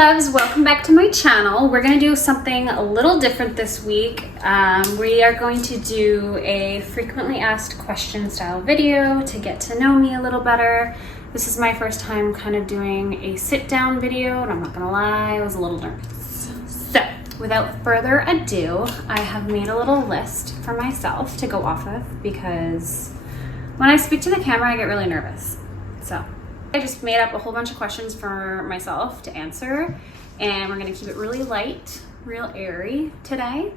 loves, welcome back to my channel. We're going to do something a little different this week. We are going to do a frequently asked question style video to get to know me a little better. This is my first time kind of doing a sit down video, and I'm not going to lie, I was a little nervous. So without further ado, I have made a little list for myself to go off of because when I speak to the camera, I get really nervous. So I just made up a whole bunch of questions for myself to answer, and we're gonna keep it really light, real airy today.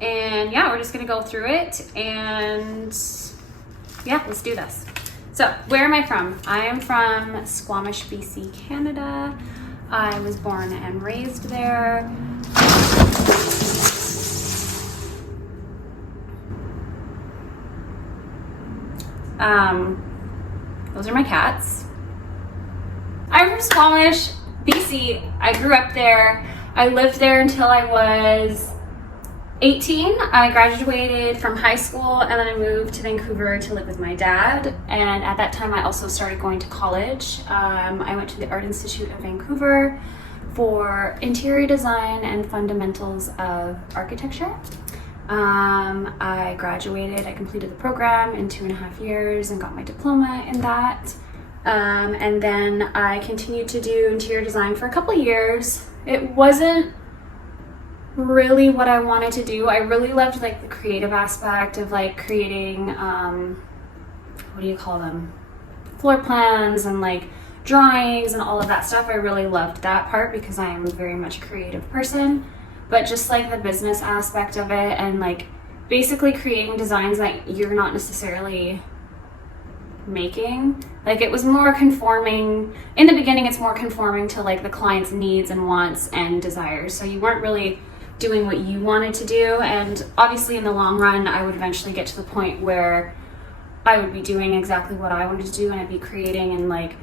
And yeah, we're just gonna go through it, and yeah, let's do this. So where am I from? I am from Squamish, BC, Canada. I was born and raised there. Those are my cats. I'm from Squamish, BC. I grew up there. I lived there until I was 18. I graduated from high school and then I moved to Vancouver to live with my dad. And at that time I also started going to college. I went to the Art Institute of Vancouver for interior design and fundamentals of architecture. I graduated, I completed the program in 2.5 years and got my diploma in that. And then I continued to do interior design for a couple of years. It wasn't really what I wanted to do. I really loved like the creative aspect of like creating, what do you call them? Floor plans and like drawings and all of that stuff. I really loved that part because I am very much a creative person. But just like the business aspect of it and like basically creating designs that you're not necessarily making, like it was more conforming in the beginning. It's more conforming to like the client's needs and wants and desires, so you weren't really doing what you wanted to do. And obviously in the long run I would eventually get to the point where I would be doing exactly what I wanted to do, and I'd be creating and like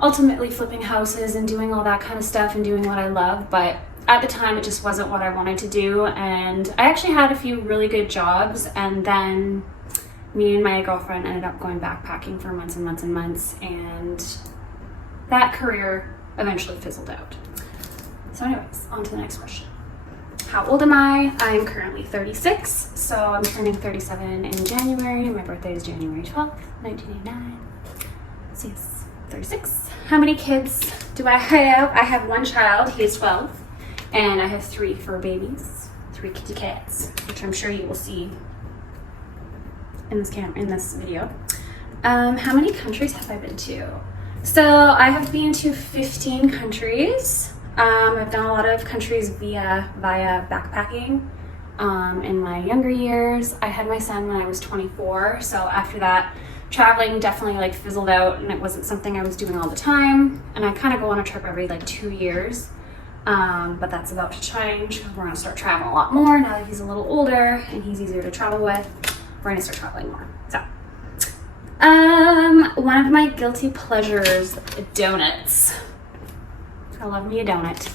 ultimately flipping houses and doing all that kind of stuff and doing what I love. But at the time it just wasn't what I wanted to do, and I actually had a few really good jobs, and then me and my girlfriend ended up going backpacking for months and months and months, and that career eventually fizzled out. So anyways, on to the next question. How old am I? I'm currently 36, so I'm turning 37 in January. My birthday is January 12th, 1989. So yes, 36. How many kids do I have? I have one child, he is 12, and I have 3 fur babies, 3 kitty cats, which I'm sure you will see in this video. How many countries have I been to? So I have been to 15 countries. I've done a lot of countries via backpacking. In my younger years, I had my son when I was 24. So after that, traveling definitely like fizzled out, and it wasn't something I was doing all the time. And I kind of go on a trip every like 2 years. But that's about to change. We're gonna start traveling a lot more now that he's a little older and he's easier to travel with. We're gonna start traveling more. So, one of my guilty pleasures, donuts. I love me a donut.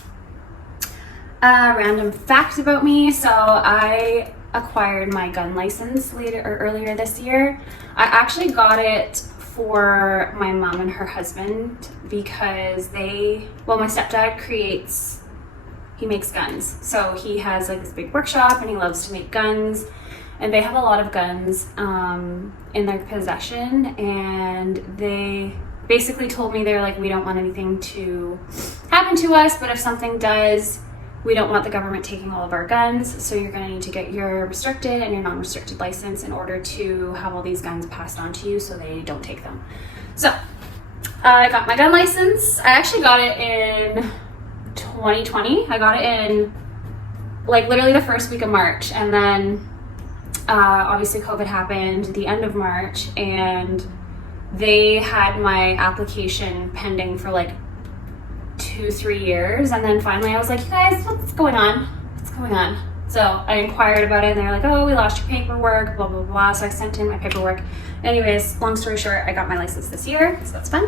Random fact about me. So I acquired my gun license earlier this year. I actually got it for my mom and her husband because my stepdad he makes guns. So he has like this big workshop and he loves to make guns. And they have a lot of guns in their possession, and they basically told me, they're like, we don't want anything to happen to us, but if something does, we don't want the government taking all of our guns, so you're gonna need to get your restricted and your non-restricted license in order to have all these guns passed on to you so they don't take them. So I got my gun license. I actually got it in 2020. I got it in like literally the first week of March, and then obviously COVID happened at the end of March, and they had my application pending for like 2-3 years. And then finally I was like, you guys, what's going on? What's going on? So I inquired about it, and they're like, oh, we lost your paperwork, blah, blah, blah. So I sent in my paperwork. Anyways, long story short, I got my license this year, so that's fun.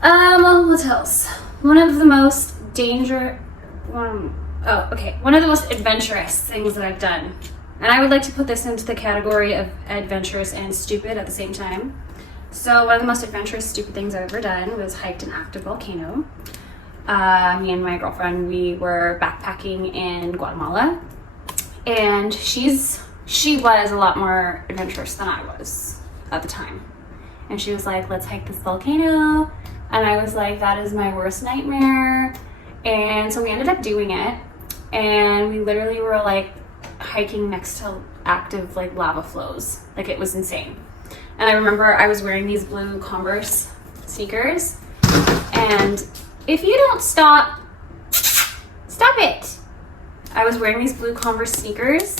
What else? One of the most adventurous things that I've done. And I would like to put this into the category of adventurous and stupid at the same time. So one of the most adventurous, stupid things I've ever done was hiked an active volcano. Me and my girlfriend, we were backpacking in Guatemala, and she was a lot more adventurous than I was at the time. And she was like, let's hike this volcano. And I was like, that is my worst nightmare. And so we ended up doing it. And we literally were like hiking next to active like lava flows. Like, it was insane. And I remember I was wearing these blue Converse sneakers. And if you don't stop it. I was wearing these blue Converse sneakers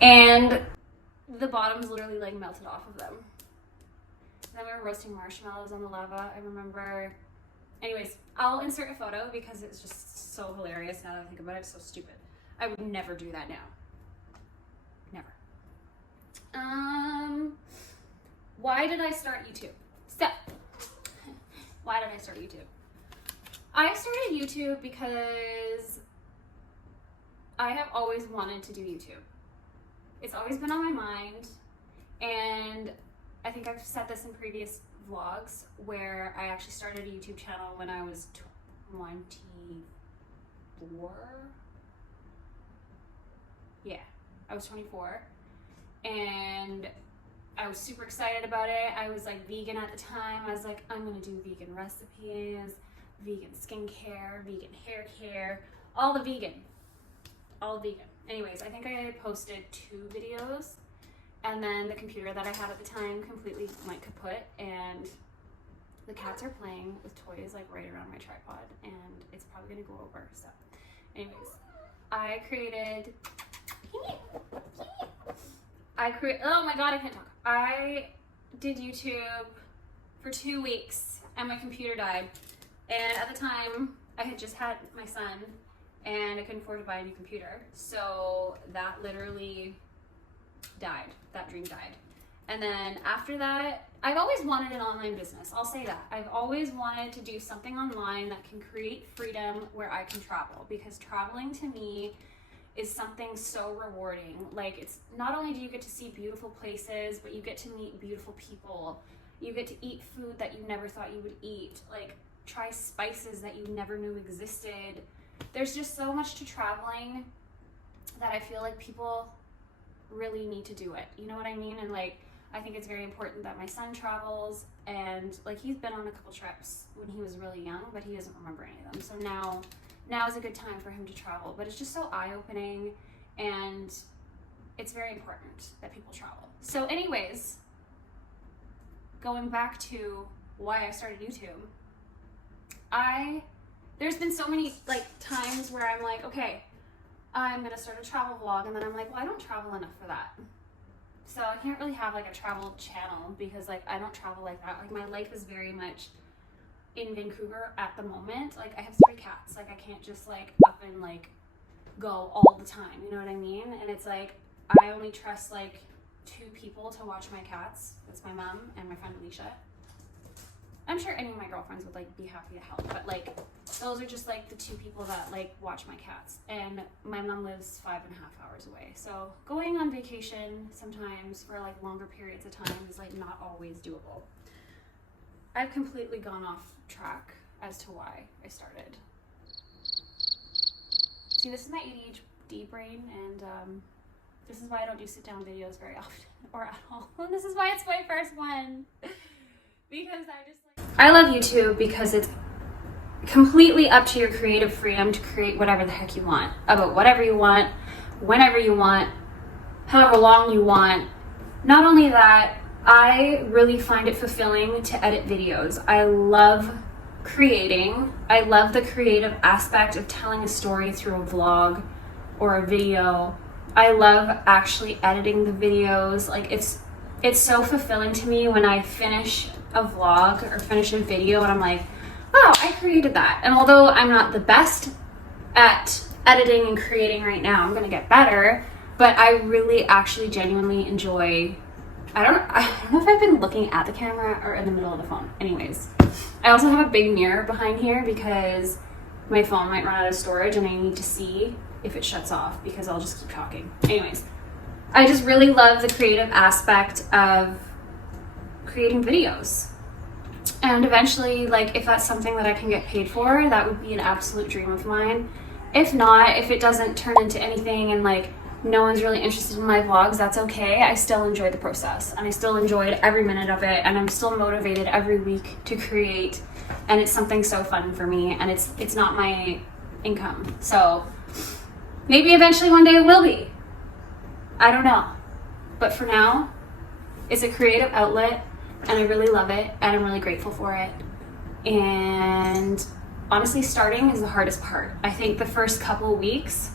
and the bottoms literally like melted off of them. And then we were roasting marshmallows on the lava. I remember, anyways, I'll insert a photo because it's just so hilarious now that I think about it. It's so stupid. I would never do that now. Never. Why did I start YouTube? Why did I start YouTube? I started YouTube because I have always wanted to do YouTube. It's always been on my mind, and I think I've said this in previous vlogs where I actually started a YouTube channel when I was 24. Yeah, I was 24, and I was super excited about it. I was like vegan at the time. I was like, I'm gonna do vegan recipes, vegan skincare, vegan hair care, all the vegan. All vegan. Anyways, I think I posted 2 videos, and then the computer that I had at the time completely went kaput, and the cats are playing with toys like right around my tripod, and it's probably gonna go over. So anyways, I created oh my god, I can't talk. I did YouTube for 2 weeks and my computer died, and at the time I had just had my son and I couldn't afford to buy a new computer. So that literally died. That dream died. And then after that, I've always wanted an online business. I'll say that. I've always wanted to do something online that can create freedom where I can travel, because traveling to me is something so rewarding. Like, it's not only do you get to see beautiful places, but you get to meet beautiful people. You get to eat food that you never thought you would eat. Like, try spices that you never knew existed. There's just so much to traveling that I feel like people really need to do it. You know what I mean? And like, I think it's very important that my son travels, and like, he's been on a couple trips when he was really young, but he doesn't remember any of them. So now is a good time for him to travel. But it's just so eye-opening, and it's very important that people travel. So anyways, going back to why I started YouTube, there's been so many like times where I'm like, okay, I'm gonna start a travel vlog, and then I'm like, well, I don't travel enough for that. So I can't really have like a travel channel because like I don't travel like that. Like, my life is very much in Vancouver at the moment. Like, I have 3 cats. Like, I can't just like up and like go all the time. You know what I mean? And it's like, I only trust like 2 people to watch my cats. That's my mom and my friend Alicia. I'm sure any of my girlfriends would like be happy to help, but like, those are just like the 2 people that like watch my cats. And my mom lives 5.5 hours away. So going on vacation sometimes for like longer periods of time is like not always doable. I've completely gone off track as to why I started. See, this is my ADHD brain, and this is why I don't do sit-down videos very often or at all. And this is why it's my first one. Because I love YouTube because it's completely up to your creative freedom to create whatever the heck you want, about whatever you want, whenever you want, however long you want. Not only that, I really find it fulfilling to edit videos. I love creating. I love the creative aspect of telling a story through a vlog or a video. I love actually editing the videos. Like, it's so fulfilling to me when I finish a vlog or finish a video and I'm like, wow, I created that. And although I'm not the best at editing and creating right now, I'm gonna get better, but I really actually genuinely enjoy. I don't know if I've been looking at the camera or in the middle of the phone. Anyways, I also have a big mirror behind here because my phone might run out of storage and I need to see if it shuts off because I'll just keep talking. Anyways, I just really love the creative aspect of creating videos. And eventually, like, if that's something that I can get paid for, that would be an absolute dream of mine. If not, if it doesn't turn into anything and like no one's really interested in my vlogs, that's okay. I still enjoy the process and I still enjoyed every minute of it, and I'm still motivated every week to create, and it's something so fun for me, and it's not my income. So maybe eventually one day it will be. I don't know. But for now, it's a creative outlet and I really love it and I'm really grateful for it. And honestly, starting is the hardest part. I think the first couple of weeks,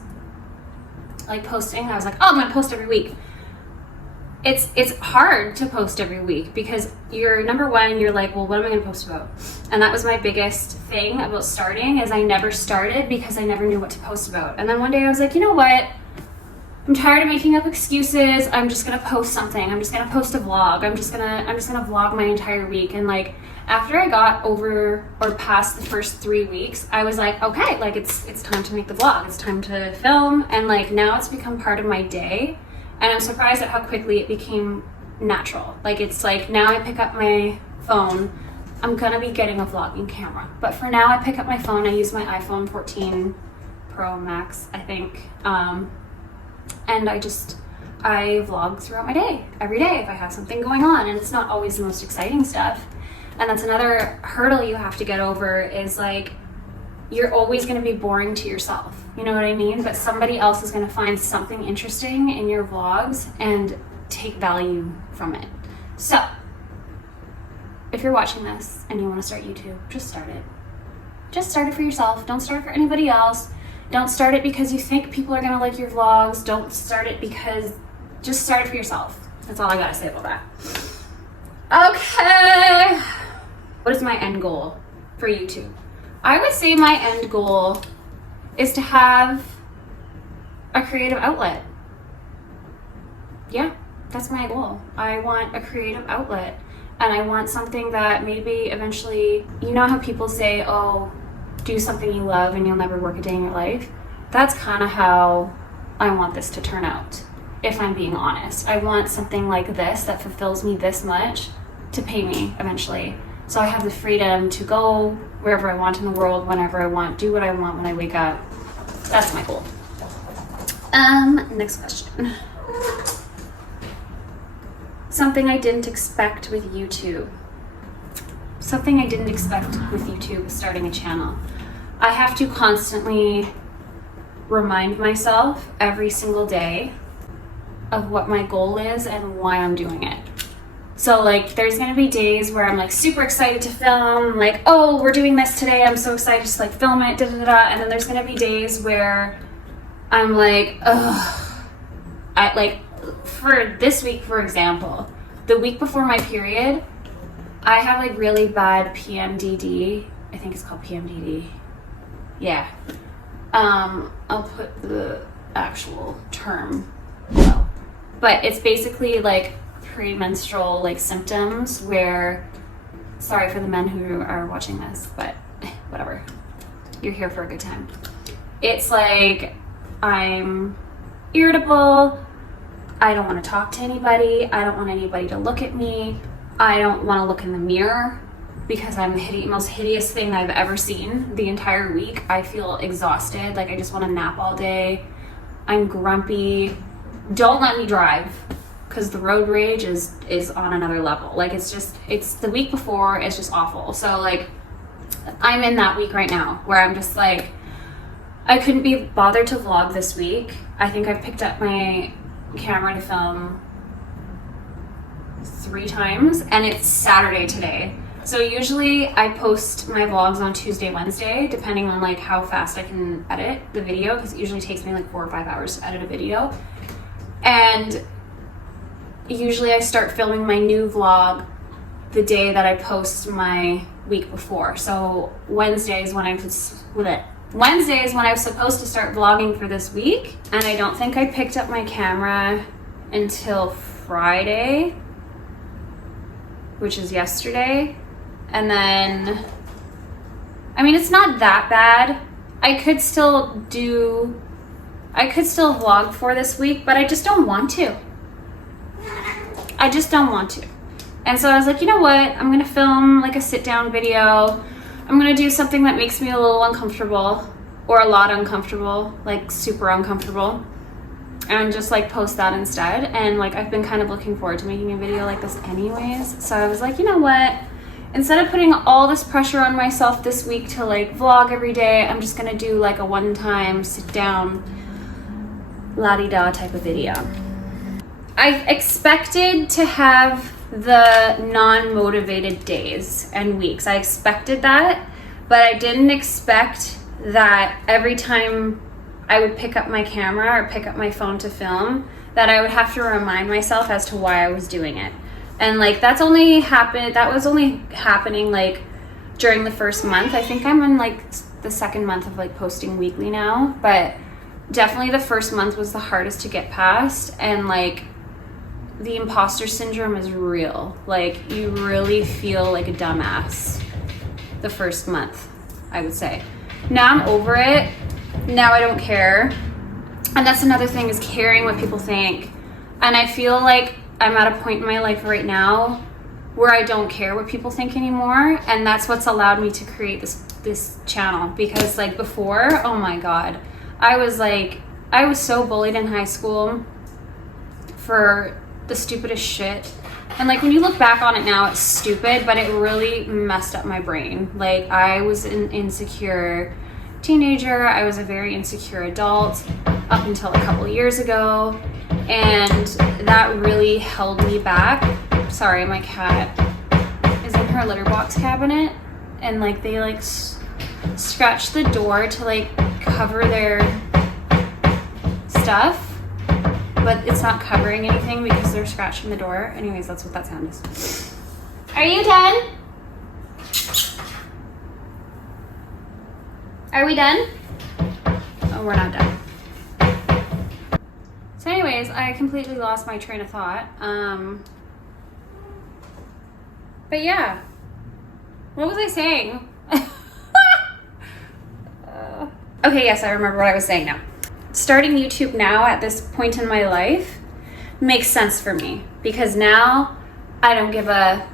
like posting, I was like, oh, I'm gonna post every week. It's hard to post every week because you're, number one, you're like, well, what am I gonna post about? And that was my biggest thing about starting, is I never started because I never knew what to post about. And then one day I was like, you know what? I'm tired of making up excuses. I'm just gonna post something. I'm just gonna post a vlog. I'm just gonna vlog my entire week. And like, after I got over or past the first 3 weeks, I was like, okay, like it's time to make the vlog. It's time to film. And like, now it's become part of my day. And I'm surprised at how quickly it became natural. Like, it's like, now I pick up my phone. I'm gonna be getting a vlogging camera. But for now, I pick up my phone. I use my iPhone 14 Pro Max, I think. And I vlog throughout my day, every day if I have something going on, and it's not always the most exciting stuff. And that's another hurdle you have to get over, is like, you're always going to be boring to yourself. You know what I mean? But somebody else is going to find something interesting in your vlogs and take value from it. So if you're watching this and you want to start YouTube, just start it. Just start it for yourself. Don't start it for anybody else. Don't start it because you think people are gonna like your vlogs. Don't start it because, just start it for yourself. That's all I gotta say about that. Okay. What is my end goal for YouTube? I would say my end goal is to have a creative outlet. Yeah, that's my goal. I want a creative outlet, and I want something that maybe eventually, you know how people say, oh, do something you love and you'll never work a day in your life? That's kind of how I want this to turn out, if I'm being honest. I want something like this that fulfills me this much to pay me eventually. So I have the freedom to go wherever I want in the world, whenever I want, do what I want when I wake up. That's my goal. Next question. Something I didn't expect with YouTube. Something I didn't expect with YouTube is starting a channel. I have to constantly remind myself every single day of what my goal is and why I'm doing it. So like, there's gonna be days where I'm like super excited to film, like, oh, we're doing this today, I'm so excited to like film it, and then there's gonna be days where I'm like, ugh. For this week, for example, the week before my period, I have like really bad PMDD. I think it's called PMDD. Yeah. I'll put the actual term below. But it's basically like premenstrual like symptoms where, sorry for the men who are watching this, but whatever. You're here for a good time. It's like, I'm irritable. I don't want to talk to anybody. I don't want anybody to look at me. I don't want to look in the mirror because I'm the most hideous thing I've ever seen the entire week. I feel exhausted. Like, I just want to nap all day. I'm grumpy. Don't let me drive because the road rage is on another level. Like, it's the week before, it's just awful. So like, I'm in that week right now where I'm just like, I couldn't be bothered to vlog this week. I think I've picked up my camera to film 3 times, and it's Saturday today. So usually I post my vlogs on Tuesday, Wednesday, depending on like how fast I can edit the video, because it usually takes me like 4 or 5 hours to edit a video. And usually I start filming my new vlog the day that I post my week before. So Wednesday is when I was supposed to start vlogging for this week, and I don't think I picked up my camera until Friday, which is yesterday. And then, I mean, it's not that bad. I could still vlog for this week, but I just don't want to. I just don't want to. And so I was like, you know what? I'm gonna film like a sit down video. I'm gonna do something that makes me a little uncomfortable, or a lot uncomfortable, like super uncomfortable, and just like post that instead. And like I've been kind of looking forward to making a video like this anyways. So I was like, you know what? Instead of putting all this pressure on myself this week to like vlog every day, I'm just gonna do like a one-time sit down la-di-da type of video. I expected to have the non-motivated days and weeks. I expected that, but I didn't expect that every time I would pick up my camera or pick up my phone to film, that I would have to remind myself as to why I was doing it. And like that was only happening like during the first month. I think I'm in like the second month of like posting weekly now, but definitely the first month was the hardest to get past. And like the imposter syndrome is real. Like you really feel like a dumbass the first month, I would say. Now I'm over it. Now I don't care. And that's another thing, is caring what people think. And I feel like I'm at a point in my life right now where I don't care what people think anymore. And that's what's allowed me to create this channel. Because like before, oh my God, I was so bullied in high school for the stupidest shit. And like when you look back on it now, it's stupid, but it really messed up my brain. Like I was an insecure teenager. I was a very insecure adult up until a couple years ago. And that really held me back. Sorry, my cat is in her litter box cabinet, and like they like scratch the door to like cover their stuff, but it's not covering anything because they're scratching the door. Anyways, that's what that sound is. Are you done? Are we done? Oh, we're not done. So anyways, I completely lost my train of thought. But yeah, what was I saying? Okay, yes, I remember what I was saying now. Starting YouTube now at this point in my life makes sense for me, because now I don't give a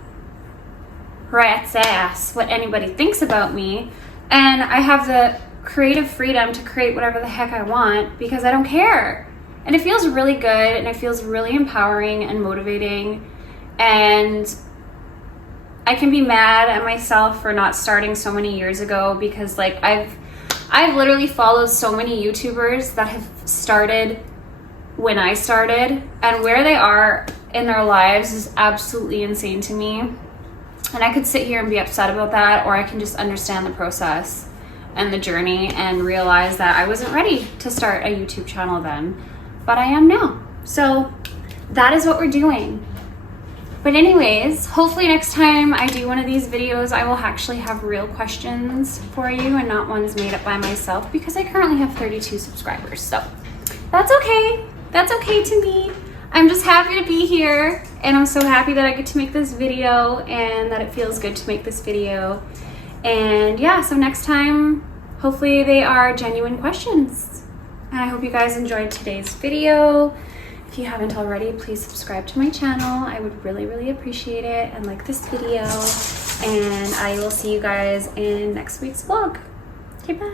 rat's ass what anybody thinks about me, and I have the creative freedom to create whatever the heck I want because I don't care. And it feels really good, and it feels really empowering and motivating. And I can be mad at myself for not starting so many years ago, because like I've literally followed so many YouTubers that have started when I started, and where they are in their lives is absolutely insane to me. And I could sit here and be upset about that, or I can just understand the process and the journey and realize that I wasn't ready to start a YouTube channel then, but I am now. So that is what we're doing. But anyways, hopefully next time I do one of these videos, I will actually have real questions for you and not ones made up by myself, because I currently have 32 subscribers. So that's okay. That's okay to me. I'm just happy to be here, and I'm so happy that I get to make this video and that it feels good to make this video. And yeah, so next time, hopefully they are genuine questions. And I hope you guys enjoyed today's video. If you haven't already, please subscribe to my channel. I would really, really appreciate it, and like this video. And I will see you guys in next week's vlog. Okay, bye.